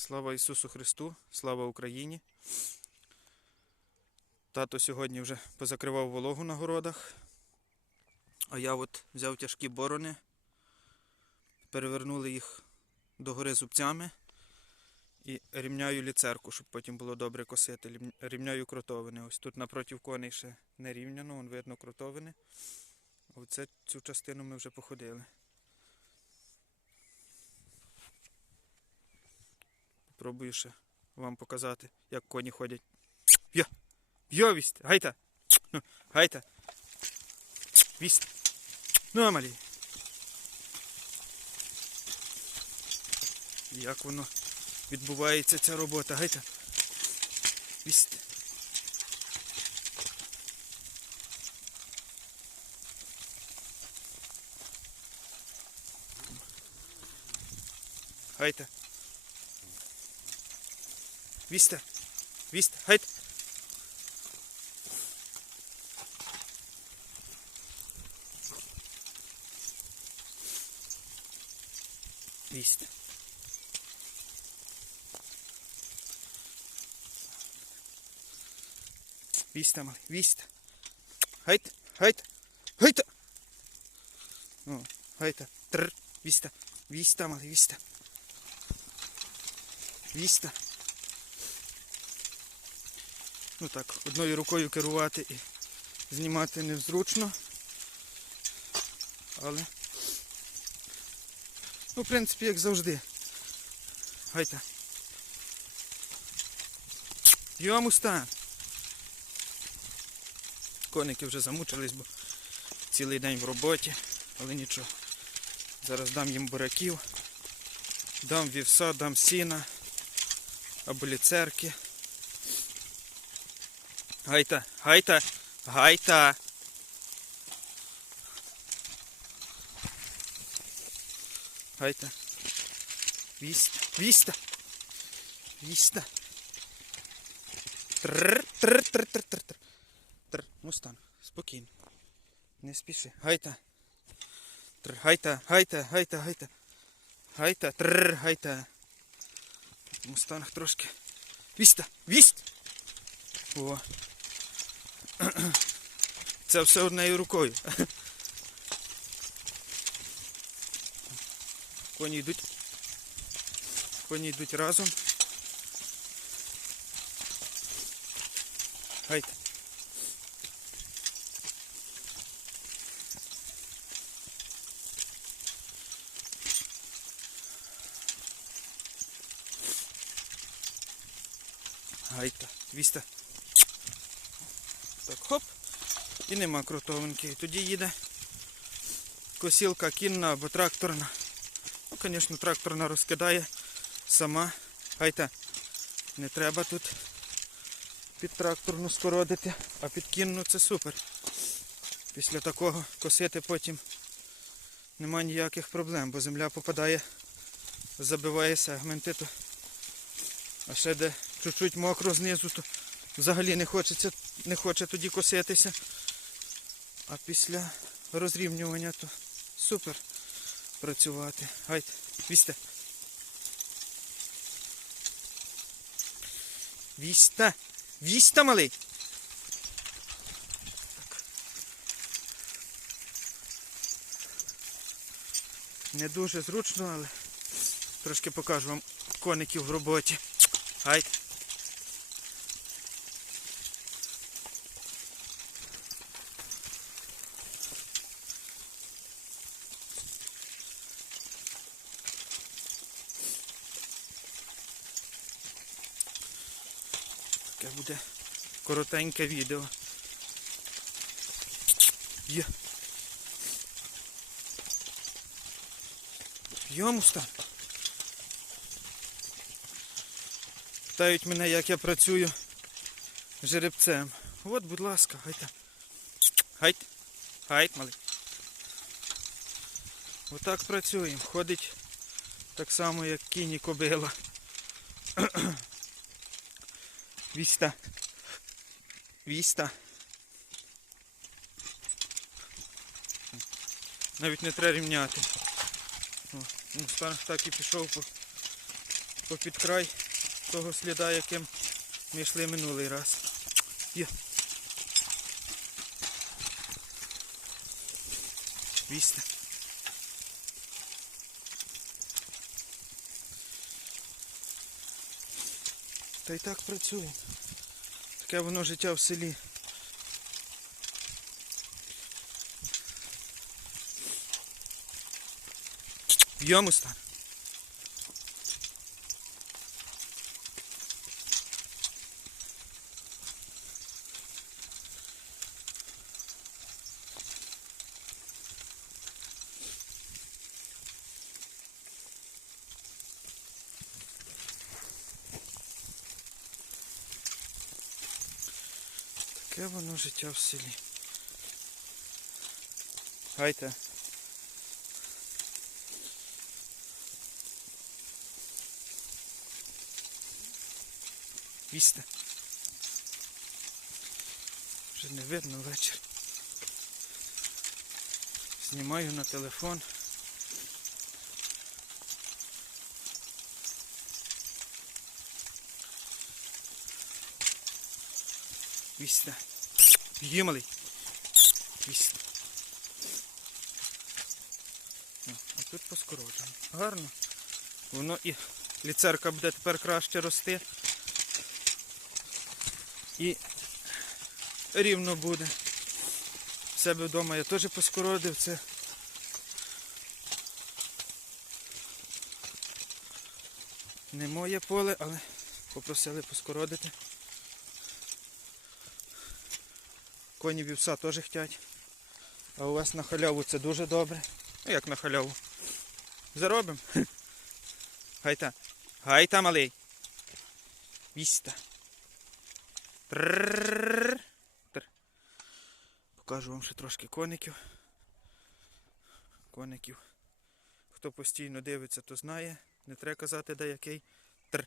Слава Ісусу Христу, слава Україні. Тато сьогодні вже позакривав вологу на городах. А я от взяв тяжкі борони, перевернули їх догори зубцями і рівняю ліцерку, щоб потім було добре косити. Рівняю кротовини. Ось тут напроти коней ще не рівняно, вон видно кротовини. Оце цю частину ми вже походили. Пробую ще вам показати, як коні ходять. Йо! Йо, вість! Гайта! Ну, гайта! Вість! Ну, Амалі! Як воно відбувається ця робота, гайта! Вість! Гайта! Віста! Віста! Гайта! Віста! Віста, малий, віста! Гайта! Гайта! Гайта! О, гайта! Тр! Віста! Віста, малий, віста! Віста! Ну так, одною рукою керувати і знімати незручно. Але. Ну, в принципі, як завжди. Гайта. Йому стан. Коники вже замучились, бо цілий день в роботі, але нічого. Зараз дам їм буряків, дам вівса, дам сіна або ліцерки. Гайта, гайта, гайта. Гайта. Віста, віста. Віста. Тр, тр, тр, тр, тр, тр. Тр. Мустан, спокійно. Не спіши. Гайта. Тр, гайта, гайта, гайта, гайта. Гайта, тр, гайта. Мустанг трошки. Віста, вість. О. Це все однією рукою. Коні йдуть. Коні йдуть разом. Гайт. Гайта. Віста. Так, хоп. І нема крутовинки. І тоді їде косілка кінна або тракторна. Ну, звісно, тракторна розкидає сама. Гайта. Не треба тут під тракторну скородити, а під кінну це супер. Після такого косити потім нема ніяких проблем, бо земля попадає, забиває сегменти. То... А ще де чуть-чуть мокро знизу, то взагалі не хочеться, не хоче тоді коситися. А після розрівнювання то супер працювати. Гайт, вісте. Віста. Віста, малий. Не дуже зручно, але трошки покажу вам коників в роботі. Гайт. Таке буде коротеньке відео. Є. Йому стан. Питають мене, як я працюю жеребцем. От, будь ласка, гайте. Гайт. Гайт, малий. Отак працюємо. Ходить так само, як кінь і кобила. Віста. Віста. Навіть не треба рівняти. О, ну, Мустанг так і пішов по попід край того сліда, яким ми йшли минулий раз. Є. Вісне. Та й так працює. Таке воно життя в селі. Йому стане. Таке воно життя в селі. Гайте. Вісте. Вже не видно вечір. Знімаю на телефон. Вісте. Є малий. Вісте. О, А тут поскороджено. Гарно. Воно і ліцерка буде тепер краще рости. І рівно буде. В себе вдома я теж поскородив це. Не моє поле, але попросили поскородити. Коні вівса теж хотять. А у вас на халяву це дуже добре. Ну як на халяву? Заробимо. Гайта. Гайта, малий. Віста. Покажу вам ще трошки коників. Коників. Хто постійно дивиться, то знає. Не треба казати, де який. Тр.